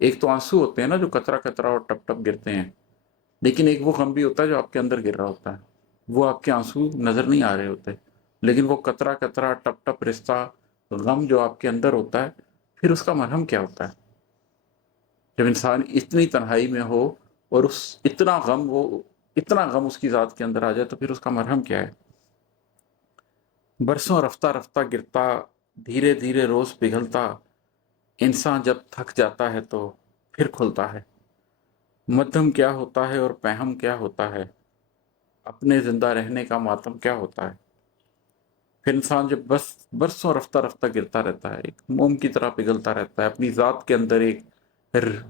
ایک تو آنسو ہوتے ہیں نا جو قطرہ قطرہ اور ٹپ ٹپ گرتے ہیں، لیکن ایک وہ غم بھی ہوتا ہے جو آپ کے اندر گر رہا ہوتا ہے، وہ آپ کے آنسو نظر نہیں آ رہے ہوتے، لیکن وہ قطرہ قطرہ ٹپ ٹپ رشتہ غم جو آپ کے اندر ہوتا ہے، پھر اس کا مرہم کیا ہوتا ہے؟ جب انسان اتنی تنہائی میں ہو اور اتنا غم اس کی ذات کے اندر آ جائے تو پھر اس کا مرہم کیا ہے؟ برسوں رفتہ رفتہ گرتا، دھیرے دھیرے روز پگھلتا، انسان جب تھک جاتا ہے تو پھر کھلتا ہے۔ مدھم کیا ہوتا ہے اور پہم کیا ہوتا ہے، اپنے زندہ رہنے کا ماتم کیا ہوتا ہے؟ پھر انسان جب بس برسوں رفتہ رفتہ گرتا رہتا ہے، ایک موم کی طرح پگھلتا رہتا ہے اپنی ذات کے اندر،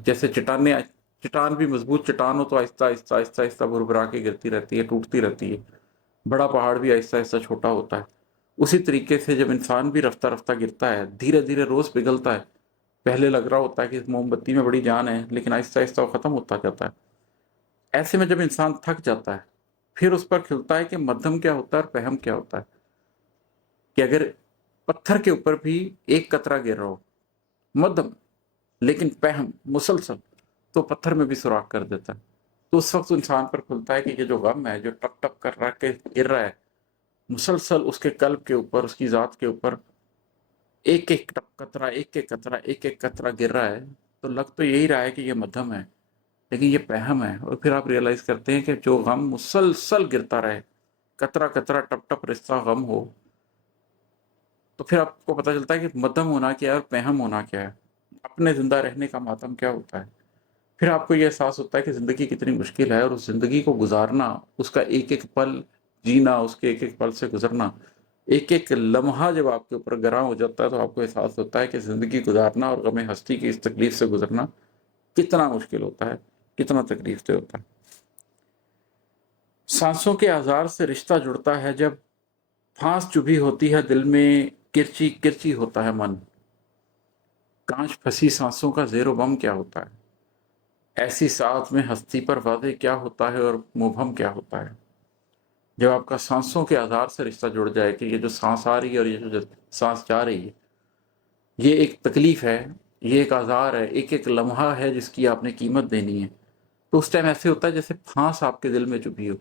جیسے چٹان بھی مضبوط چٹان ہو تو آہستہ آہستہ آہستہ آہستہ بھربھرا کے گرتی رہتی ہے، ٹوٹتی رہتی ہے، بڑا پہاڑ بھی آہستہ آہستہ چھوٹا ہوتا ہے۔ اسی طریقے سے جب انسان بھی رفتہ رفتہ گرتا ہے، دھیرے دھیرے روز پگھلتا ہے، پہلے لگ رہا ہوتا ہے کہ اس موم بتی میں بڑی جان ہے، لیکن آہستہ آہستہ وہ ختم ہوتا جاتا ہے۔ ایسے میں جب انسان تھک جاتا ہے پھر اس پر کھلتا ہے کہ مدھم کیا ہوتا ہے اور پہم کیا ہوتا ہے، کہ اگر پتھر کے اوپر بھی ایک قطرہ گر رہا ہو مدھم، لیکن پہم مسلسل، تو پتھر میں بھی سوراخ کر دیتا ہے۔ تو اس وقت انسان پر کھلتا ہے کہ یہ جو غم ہے جو ٹپ ٹپ کر رہا کے گر رہا ہے مسلسل اس کے قلب کے اوپر، اس کی ذات کے اوپر، ایک ایک قطرہ ایک ایک قطرہ ایک ایک قطرہ گر رہا ہے، تو لگ تو یہی رہا ہے کہ یہ مدھم ہے، لیکن یہ پہم ہے۔ اور پھر آپ ریئلائز کرتے ہیں کہ جو غم مسلسل گرتا رہے، قطرہ قطرہ ٹپ ٹپ رشتہ غم ہو، تو پھر آپ کو پتہ چلتا ہے کہ مدھم ہونا کیا ہے اور پہم ہونا کیا ہے، اپنے زندہ رہنے کا ماتم کیا ہوتا ہے۔ پھر آپ کو یہ احساس ہوتا ہے کہ زندگی کتنی مشکل ہے، اور اس زندگی کو گزارنا، اس کا ایک ایک پل جینا، اس کے ایک ایک پل سے گزرنا، ایک ایک لمحہ جب آپ کے اوپر گراں ہو جاتا ہے تو آپ کو احساس ہوتا ہے کہ زندگی گزارنا اور غم ہستی کی اس تکلیف سے گزرنا کتنا مشکل ہوتا ہے، کتنا تکلیف دہ ہوتا ہے۔ سانسوں کے آزار سے رشتہ جڑتا ہے جب، پھانس چبھی ہوتی ہے دل میں، کرچی کرچی ہوتا ہے من، کانچ پھنسی سانسوں کا زیر و بم کیا ہوتا ہے، ایسی ساتھ میں ہستی پر واضح کیا ہوتا ہے اور مبہم کیا ہوتا ہے۔ جب آپ کا سانسوں کے آزار سے رشتہ جڑ جائے کہ یہ جو سانس آ رہی ہے اور یہ جو سانس جا رہی ہے، یہ ایک تکلیف ہے، یہ ایک آزار ہے، ایک ایک لمحہ ہے جس کی آپ نے قیمت دینی ہے، تو اس ٹائم ایسے ہوتا ہے جیسے پھانس آپ کے دل میں چبھی ہو۔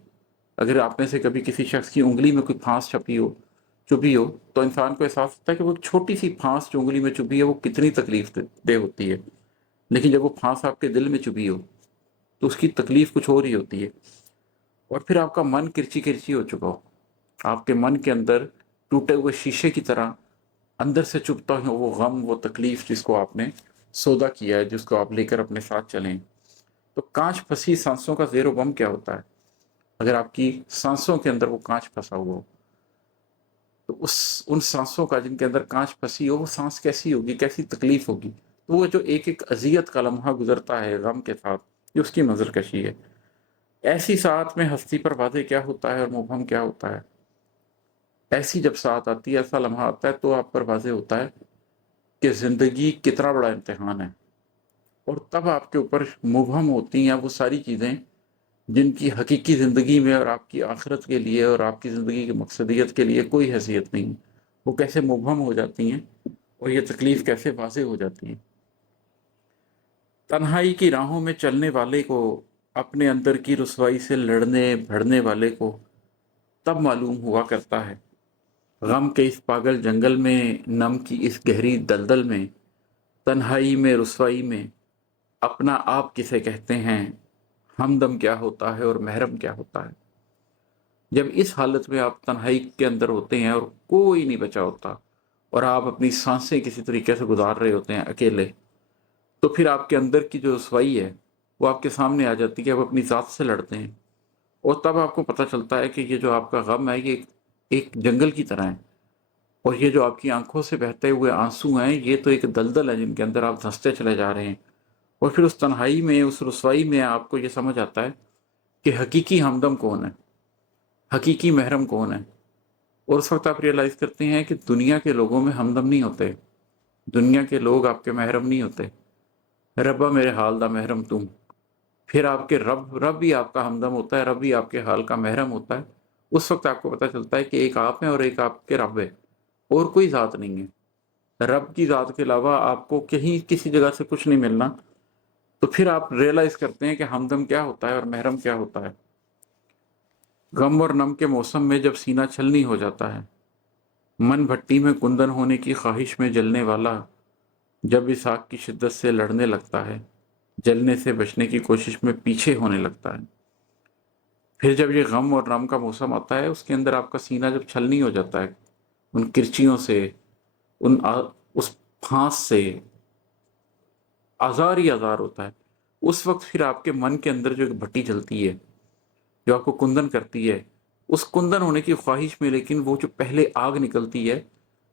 اگر آپ میں سے کبھی کسی شخص کی انگلی میں کوئی پھانس چبھی ہو تو انسان کو احساس ہوتا ہے کہ وہ ایک چھوٹی سی پھانس جو انگلی میں چبھی ہے وہ کتنی تکلیف دہ ہوتی ہے، لیکن جب وہ پھانس آپ کے دل میں چبھی ہو تو اس کی تکلیف کچھ اور ہی ہوتی ہے۔ اور پھر آپ کا من کرچی کرچی ہو چکا ہو، آپ کے من کے اندر ٹوٹے ہوئے شیشے کی طرح اندر سے چبھتا ہے وہ غم، وہ تکلیف جس کو آپ نے سودا کیا ہے، جس کو آپ لے کر اپنے ساتھ چلیں۔ تو کانچ پھنسی سانسوں کا زیر و بم کیا ہوتا ہے؟ اگر آپ کی سانسوں کے اندر وہ کانچ پھنسا ہوا ہو تو ان سانسوں کا جن کے اندر کانچ پھنسی ہو، وہ سانس کیسی ہوگی، کیسی تکلیف ہوگی؟ تو وہ جو ایک ایک اذیت کا لمحہ گزرتا ہے غم کے ساتھ، یہ اس کی نظر کشی ہے۔ ایسی ساتھ میں ہستی پر واضح کیا ہوتا ہے اور مبہم کیا ہوتا ہے۔ ایسی جب ساتھ آتی ہے، ایسا لمحہ آتا ہے تو آپ پر واضح ہوتا ہے کہ زندگی کتنا بڑا امتحان ہے، اور تب آپ کے اوپر مبہم ہوتی ہیں وہ ساری چیزیں جن کی حقیقی زندگی میں اور آپ کی آخرت کے لیے اور آپ کی زندگی کی مقصدیت کے لیے کوئی حیثیت نہیں، وہ کیسے مبہم ہو جاتی ہیں اور یہ تکلیف کیسے واضح ہو جاتی ہے۔ تنہائی کی راہوں میں چلنے والے کو، اپنے اندر کی رسوائی سے لڑنے بھڑنے والے کو تب معلوم ہوا کرتا ہے، غم کے اس پاگل جنگل میں، نم کی اس گہری دلدل میں، تنہائی میں رسوائی میں، اپنا آپ کسے کہتے ہیں، ہمدم کیا ہوتا ہے اور محرم کیا ہوتا ہے۔ جب اس حالت میں آپ تنہائی کے اندر ہوتے ہیں اور کوئی نہیں بچا ہوتا اور آپ اپنی سانسیں کسی طریقے سے گزار رہے ہوتے ہیں اکیلے، تو پھر آپ کے اندر کی جو رسوائی ہے وہ آپ کے سامنے آ جاتی ہے کہ آپ اپنی ذات سے لڑتے ہیں، اور تب آپ کو پتہ چلتا ہے کہ یہ جو آپ کا غم ہے یہ ایک جنگل کی طرح ہے، اور یہ جو آپ کی آنکھوں سے بہتے ہوئے آنسو ہیں یہ تو ایک دلدل ہے جن کے اندر آپ دھنستے چلے جا رہے ہیں۔ اور پھر اس تنہائی میں، اس رسوائی میں آپ کو یہ سمجھ آتا ہے کہ حقیقی ہمدم کون ہے، حقیقی محرم کون ہے۔ اور اس وقت آپ ریئلائز کرتے ہیں کہ دنیا کے لوگوں میں ہمدم نہیں ہوتے، دنیا کے لوگ آپ کے محرم نہیں ہوتے۔ ربا میرے حال دا محرم تم، پھر آپ کے رب بھی آپ کا ہمدم ہوتا ہے، رب بھی آپ کے حال کا محرم ہوتا ہے۔ اس وقت آپ کو پتہ چلتا ہے کہ ایک آپ ہیں اور ایک آپ کے رب ہے، اور کوئی ذات نہیں ہے۔ رب کی ذات کے علاوہ آپ کو کہیں کسی جگہ سے کچھ نہیں ملنا، تو پھر آپ ریئلائز کرتے ہیں کہ ہمدم کیا ہوتا ہے اور محرم کیا ہوتا ہے۔ غم اور نم کے موسم میں جب سینہ چھلنی ہو جاتا ہے، من بھٹی میں کندن ہونے کی خواہش میں جلنے والا جب اس آگ کی شدت سے لڑنے لگتا ہے، جلنے سے بچنے کی کوشش میں پیچھے ہونے لگتا ہے، پھر جب یہ غم اور نم کا موسم آتا ہے، اس کے اندر آپ کا سینہ جب چھلنی ہو جاتا ہے ان کرچیوں سے، اس پھانس سے، آزار ہی آزار ہوتا ہے، اس وقت پھر آپ کے من کے اندر جو ایک بھٹی جلتی ہے جو آپ کو کندن کرتی ہے، اس کندن ہونے کی خواہش میں لیکن وہ جو پہلے آگ نکلتی ہے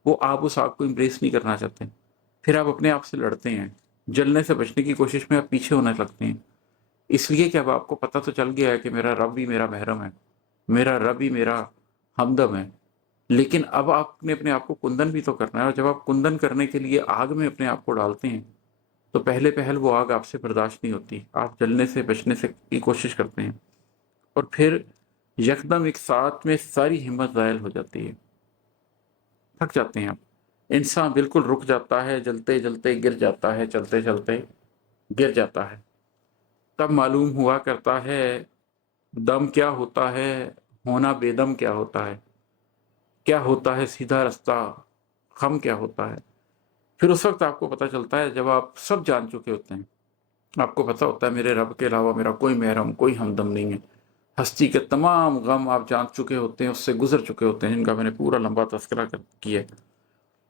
وہ آپ اس آگ کو امپریس نہیں کرنا چاہتے، پھر آپ اپنے آپ سے لڑتے ہیں، جلنے سے بچنے کی کوشش میں آپ پیچھے ہونے لگتے ہیں، اس لیے کہ اب آپ کو پتہ تو چل گیا ہے کہ میرا رب ہی میرا محرم ہے، میرا رب ہی میرا ہمدم ہے، لیکن اب آپ نے اپنے آپ کو کندن بھی تو کرنا ہے، اور جب آپ کندن کرنے کے لیے آگ میں اپنے آپ کو ڈالتے ہیں تو پہلے پہل وہ آگ آپ سے برداشت نہیں ہوتی، آپ جلنے سے بچنے سے کی کوشش کرتے ہیں، اور پھر یکدم ایک ساتھ میں ساری ہمت زائل ہو جاتی ہے، تھک جاتے ہیں آپ، انسان بالکل رک جاتا ہے، جلتے جلتے گر جاتا ہے، چلتے چلتے گر جاتا ہے، تب معلوم ہوا کرتا ہے دم کیا ہوتا ہے، ہونا بے دم کیا ہوتا ہے، کیا ہوتا ہے سیدھا رستہ، خم کیا ہوتا ہے۔ پھر اس وقت آپ کو پتہ چلتا ہے جب آپ سب جان چکے ہوتے ہیں، آپ کو پتہ ہوتا ہے میرے رب کے علاوہ میرا کوئی محرم، کوئی ہمدم نہیں ہے، ہستی کے تمام غم آپ جان چکے ہوتے ہیں، اس سے گزر چکے ہوتے ہیں، جن کا میں نے پورا لمبا تذکرہ کیا ہے،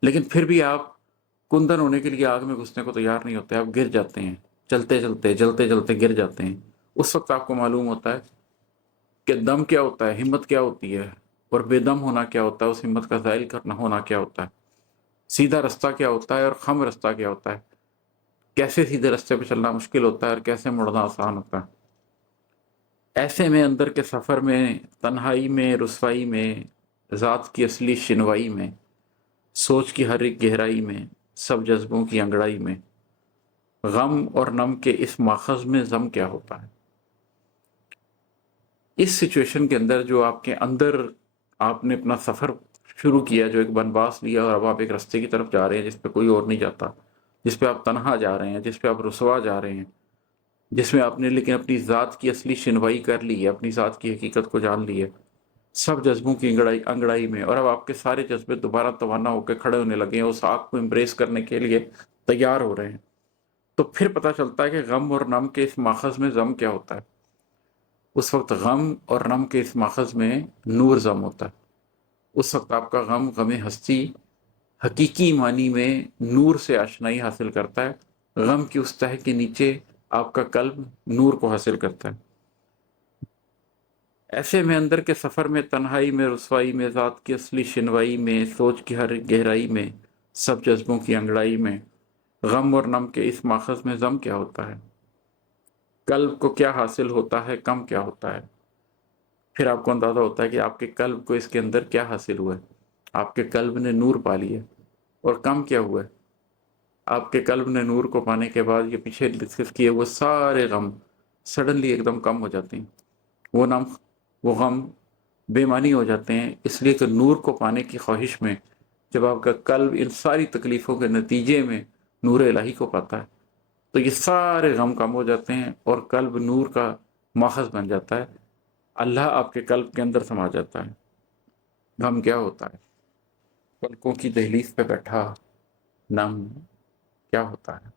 لیکن پھر بھی آپ کندن ہونے کے لیے آگ میں گھسنے کو تیار نہیں ہوتے، آپ گر جاتے ہیں، چلتے چلتے جلتے جلتے گر جاتے ہیں، اس وقت آپ کو معلوم ہوتا ہے کہ دم کیا ہوتا ہے، ہمت کیا ہوتی ہے، اور بے دم ہونا کیا ہوتا ہے، اس ہمت کا ظاہر کرنا ہونا کیا ہوتا ہے، سیدھا رستہ کیا ہوتا ہے اور خم رستہ کیا ہوتا ہے، کیسے سیدھے رستے پہ چلنا مشکل ہوتا ہے اور کیسے مڑنا آسان ہوتا ہے۔ ایسے میں اندر کے سفر میں، تنہائی میں، رسوائی میں، ذات کی اصلی شنوائی میں، سوچ کی ہر ایک گہرائی میں، سب جذبوں کی انگڑائی میں، غم اور نم کے اس ماخذ میں ضم کیا ہوتا ہے۔ اس سچویشن کے اندر جو آپ کے اندر آپ نے اپنا سفر شروع کیا، جو ایک بنواس لیا اور اب آپ ایک رستے کی طرف جا رہے ہیں جس پہ کوئی اور نہیں جاتا، جس پہ آپ تنہا جا رہے ہیں، جس پہ آپ رسوا جا رہے ہیں، جس میں آپ نے لیکن اپنی ذات کی اصلی شنوائی کر لی ہے، اپنی ذات کی حقیقت کو جان لی ہے، سب جذبوں کی انگڑائی میں، اور اب آپ کے سارے جذبے دوبارہ توانا ہو کے کھڑے ہونے لگے ہیں، اس آگ کو امبریس کرنے کے لیے تیار ہو رہے ہیں، تو پھر پتہ چلتا ہے کہ غم اور نم کے اس ماخذ میں ضم کیا ہوتا ہے۔ اس وقت غم اور نم کے اس ماخذ میں نور ضم ہوتا ہے، اس وقت آپ کا غم ہستی حقیقی معنی میں نور سے آشنائی حاصل کرتا ہے، غم کی اس تہہ کے نیچے آپ کا قلب نور کو حاصل کرتا ہے۔ ایسے میں اندر کے سفر میں، تنہائی میں، رسوائی میں، ذات کی اصلی شنوائی میں، سوچ کی ہر گہرائی میں، سب جذبوں کی انگڑائی میں، غم اور نم کے اس ماخذ میں ضم کیا ہوتا ہے، قلب کو کیا حاصل ہوتا ہے، کم کیا ہوتا ہے۔ پھر آپ کو اندازہ ہوتا ہے کہ آپ کے قلب کو اس کے اندر کیا حاصل ہوا ہے، آپ کے قلب نے نور پا لیا، اور کم کیا ہوا ہے، آپ کے قلب نے نور کو پانے کے بعد یہ پیچھے ڈسکس کیے وہ سارے غم سڈنلی ایک دم کم ہو جاتے ہیں، وہ نم وہ غم بے معنی ہو جاتے ہیں، اس لیے کہ نور کو پانے کی خواہش میں جب آپ کا قلب ان ساری تکلیفوں کے نتیجے میں نور الہی کو پاتا ہے تو یہ سارے غم کم ہو جاتے ہیں، اور قلب نور کا ماخذ بن جاتا ہے، اللہ آپ کے قلب کے اندر سما جاتا ہے۔ غم کیا ہوتا ہے، پلکوں کی دہلیز پہ بیٹھا نم کیا ہوتا ہے۔